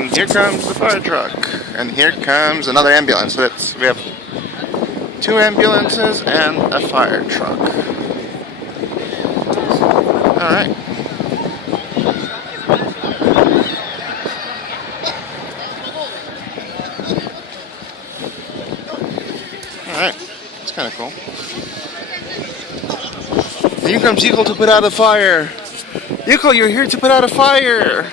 And here comes the fire truck. And here comes another ambulance. So we have 2 ambulances and a fire truck. Alright. Alright. That's kind of cool. And here comes Eagle to put out a fire. Eagle, you're here to put out a fire.